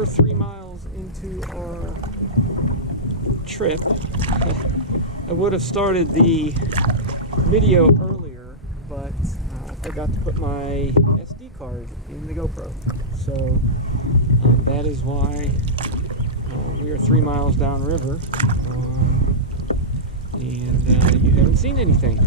over 3 miles into our trip. I would have started the video earlier, but I forgot to put my SD card in the GoPro. So that is why we are 3 miles downriver, and you haven't seen anything.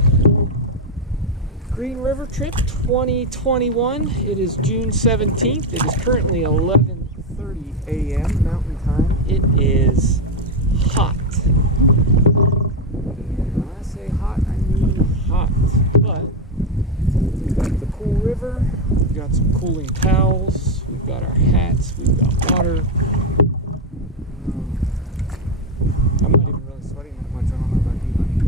Green River Trip 2021. It is June 17th. It is currently 11:30 a.m. Mountain Time. It is hot. And when I say hot, I mean hot. But we've got the cool river. We've got some cooling towels. We've got our hats. We've got water. I'm not even really sweating that much. I don't know about you, honey.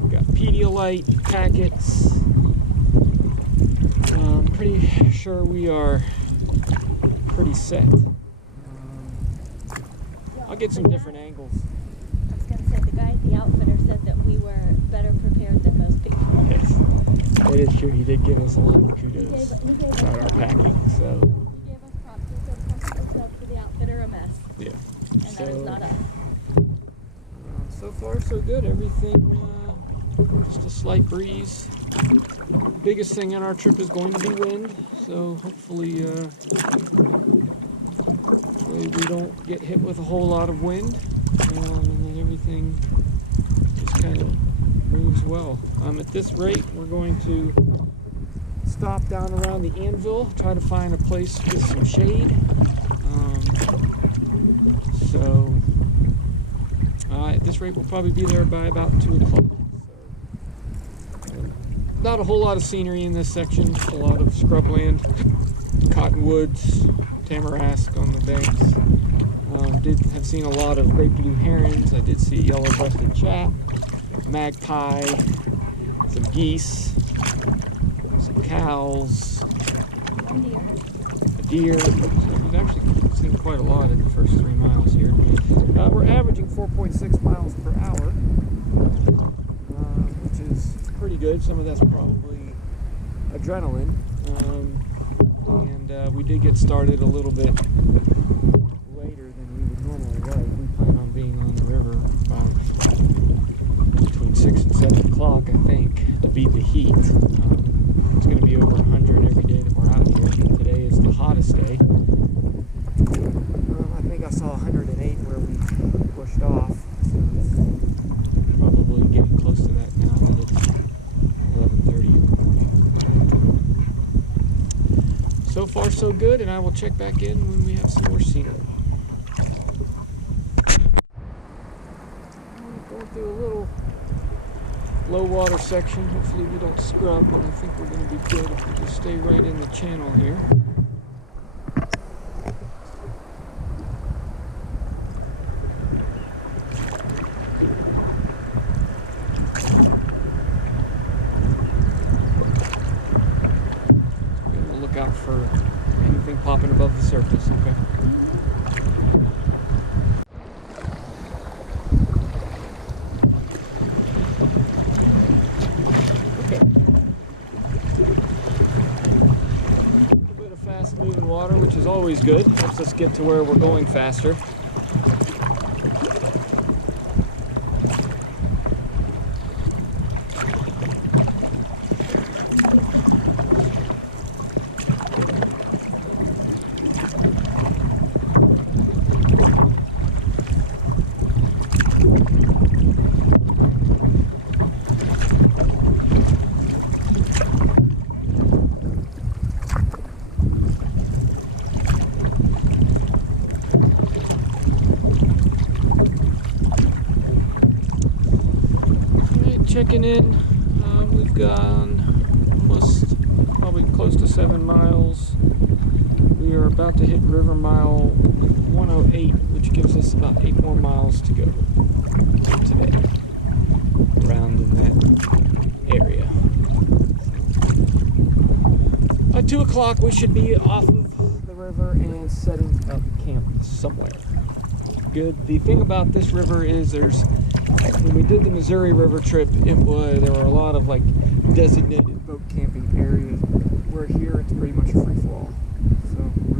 We've got Pedialyte packets. I'm pretty sure we are pretty set. I'll get some different angles. I was going to say, the guy at the outfitter said that we were better prepared than most people. Yes, that is true. He did give us a lot of kudos about our packing. So. He gave us props. He said something was up for the outfitter a mess. Yeah. And that is not us. So far, so good. Everything, just a slight breeze. Biggest thing on our trip is going to be wind. So hopefully, we don't get hit with a whole lot of wind, and then everything just kind of moves well. At this rate, we're going to stop down around the Anvil, try to find a place with some shade. At this rate, we'll probably be there by about 2 o'clock. So, not a whole lot of scenery in this section, just a lot of scrubland, cottonwoods, tamarask on the banks. Did have seen a lot of great blue herons. I did see yellow-breasted chat, magpie, some geese, some cows, a deer. So we've actually seen quite a lot in the first 3 miles here. We're averaging 4.6 miles per hour, which is pretty good. Some of that's probably adrenaline. And we did get started a little bit later than we would normally like. We plan on being on the river by between 6 and 7 o'clock, I think, to beat the heat. It's going to be over 100 every day that we're out here. Today is the hottest day. I think I saw 108 where we pushed off. So it's probably getting close to that now that it's 11:30 in the morning. So far, so good, and I will check back in when we have some more scenery. Going through a little low water section. Hopefully we don't scrub, but I think we're going to be good if we just stay right in the channel here. We'll look out for anything popping above the surface, okay? Water, which is always good, helps us get to where we're going faster. Checking in, we've gone almost probably close to 7 miles. We are about to hit river mile 108, which gives us about 8 more miles to go today around in that area. At 2 o'clock we should be off of the river and setting up camp somewhere. Good. The thing about this river is when we did the Missouri River trip, there were a lot of like designated boat camping areas, where here it's pretty much a free-for-all.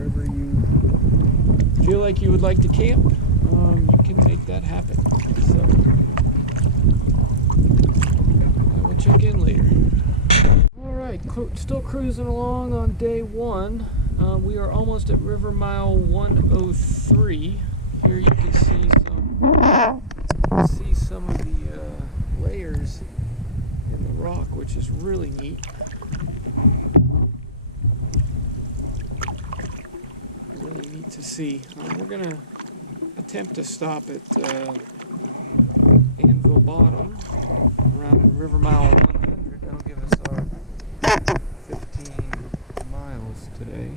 wherever you feel like you would like to camp, you can make that happen. So I will check in later. Alright, still cruising along on day one. We are almost at river mile 103. Here you can see some of the layers in the rock, which is really neat. Really neat to see. We're going to attempt to stop at Anvil Bottom around river mile 100. That'll give us our 15 miles today.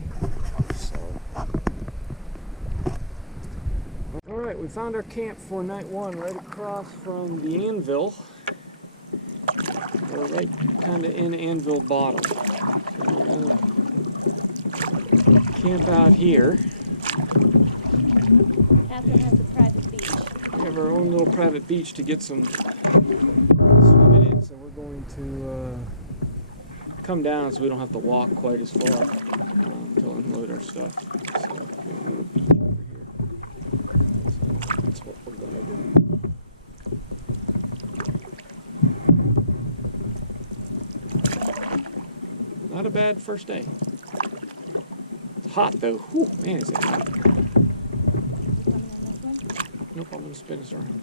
So, alright, we found our camp for night one right across from the Anvil. We're right kind of in Anvil Bottom. So we're going to camp out here. After has a private beach. We have our own little private beach to get some swimming in, so we're going to come down so we don't have to walk quite as far to unload our stuff. So we have a little beach over here. So that's what we're going to do. Not a bad first day. It's hot though. Whew, man, is it hot. Nope, I'm going to spin us around.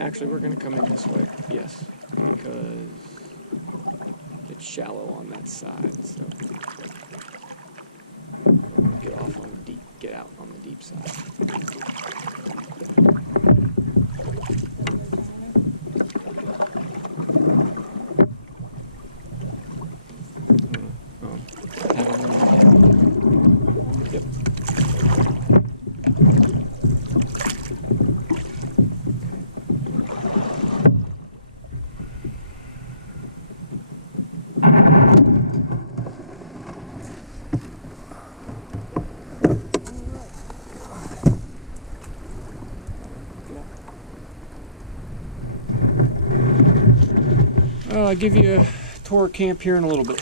Actually, we're going to come in this way, yes, because it's shallow on that side, so we're going to get out on the deep side. Yep. I'll give you a tour of camp here in a little bit.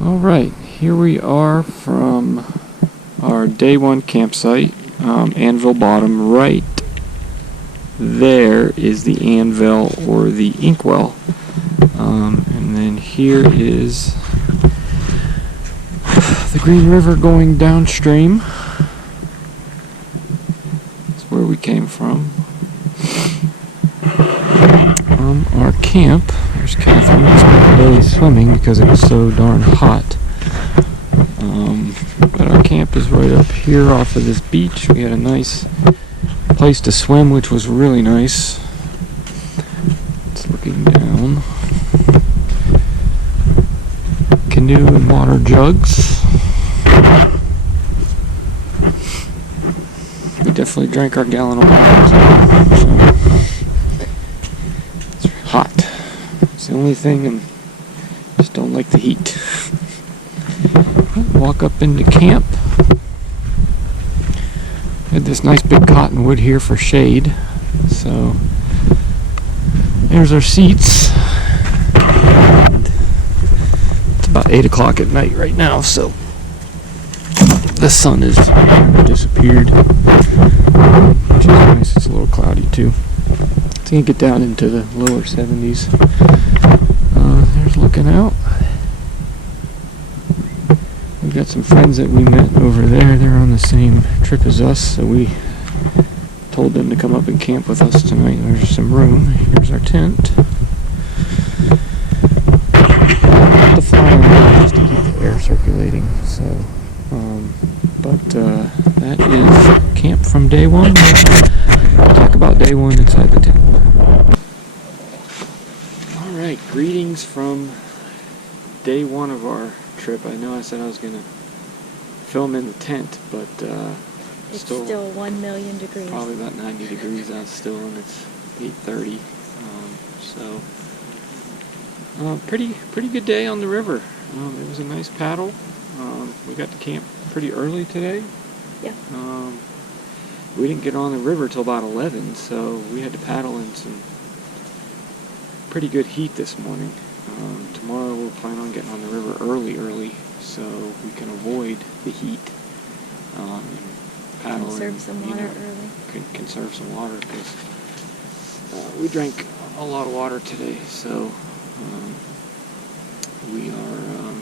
Alright, here we are from our day one campsite, Anvil Bottom. Right there is the Anvil or the inkwell. And then here is the Green River going downstream. That's where we came from. Our camp, there's Catherine, who spent the day swimming because it was so darn hot. But our camp is right up here off of this beach. We had a nice place to swim, which was really nice. It's looking down. Canoe and water jugs. We definitely drank our gallon of water. So. Hot. It's the only thing, and just don't like the heat. Walk up into camp. Had this nice big cottonwood here for shade. So there's our seats. And it's about 8 o'clock at night right now, so the sun has disappeared, which is nice. It's a little cloudy too. It's going to get down into the lower 70s. There's looking out. We've got some friends that we met over there. They're on the same trip as us, so we told them to come up and camp with us tonight. There's some room. Here's our tent. Put the fire on just to keep the air circulating. So, that is camp from day one. We'll talk about day one inside the tent. Alright, greetings from day one of our trip. I know I said I was going to film in the tent, but it's still 1 million degrees. Probably about 90 degrees out still, and it's 8:30. Pretty good day on the river. It was a nice paddle. We got to camp pretty early today. Yeah. We didn't get on the river till about 11, so we had to paddle in some pretty good heat this morning. Tomorrow we'll plan on getting on the river early, so we can avoid the heat. And paddle Conserve and, some water early. Conserve some water, because we drank a lot of water today, so we are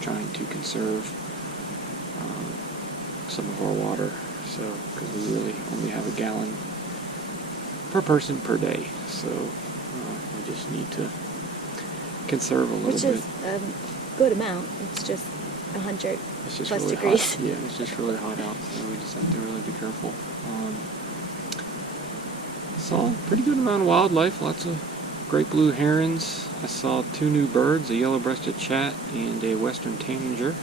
trying to conserve some of our water, so because we really only have a gallon per person per day, so we just need to conserve a little Which bit. is a good amount. It's just 100 It's just plus really degrees. hot. Yeah, it's just really hot out, so we just have to really be careful. Saw a pretty good amount of wildlife, lots of great blue herons. I saw 2 new birds, a yellow-breasted chat and a western tanager.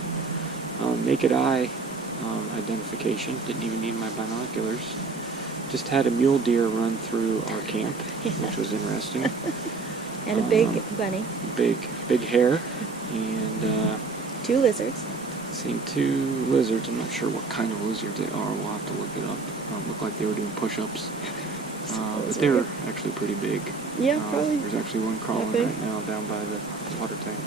Naked eye identification, didn't even need my binoculars. Just had a mule deer run through our camp, which was interesting. And a big bunny. Big hare, and 2 lizards. seen 2 lizards. I'm not sure what kind of lizards they are. We'll have to look it up. Looked like they were doing push-ups. But they were actually pretty big. Yeah, probably. There's actually one crawling right now down by the water tank.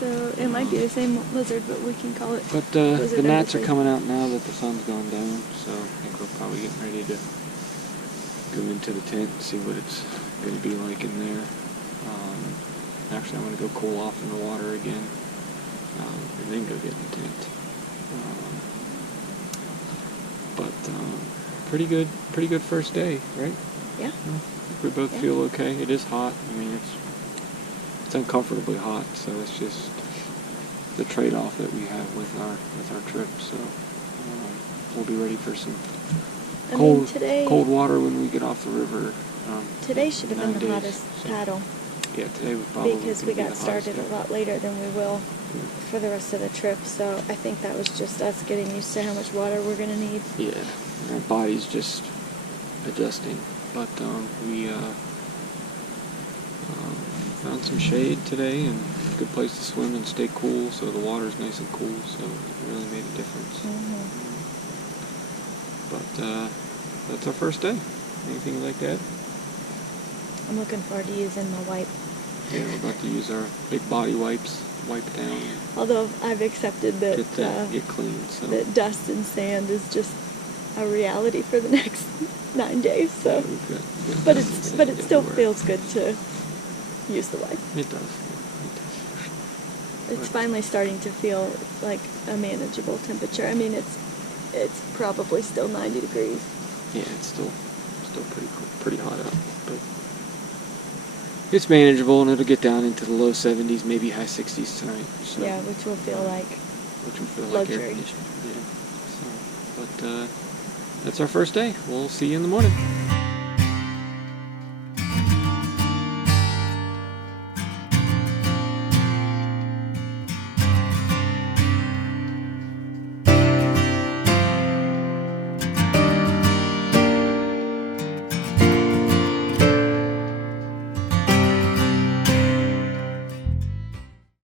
So it might be the same lizard, but we can call it. But the gnats are coming out now that the sun's gone down, so I think we're probably getting ready to go into the tent and see what it's going to be like in there. Actually, I'm going to go cool off in the water again, and then go get in the tent. Pretty good first day, right? Yeah. We both feel okay. It is hot. I mean, it's uncomfortably hot, so it's just the trade-off that we have with our trip. So we'll be ready for some cold water when we get off the river. Today should have been 9 the days, hottest so. paddle. Yeah, today was probably because we got started a lot later than we will for the rest of the trip. So I think that was just us getting used to how much water we're going to need. Yeah, our body's just adjusting. But we found some shade today and a good place to swim and stay cool. So the water's nice and cool. So it really made a difference. But that's our first day. Anything like that? I'm looking forward to using my wipe. Yeah, we're about to use our big body wipes, wipe down. Although I've accepted that Get clean. So that dust and sand is just a reality for the next 9 days. So, yeah, we've got but dust and it's sand but it still everywhere. feels good to use the wipe. It does. It's finally starting to feel like a manageable temperature. I mean, it's probably still 90 degrees. Yeah, it's still pretty hot out, but it's manageable, and it'll get down into the low 70s, maybe high 60s tonight. So, Yeah, which will feel like air luxury. conditioning. Yeah. So, but that's our first day. We'll see you in the morning.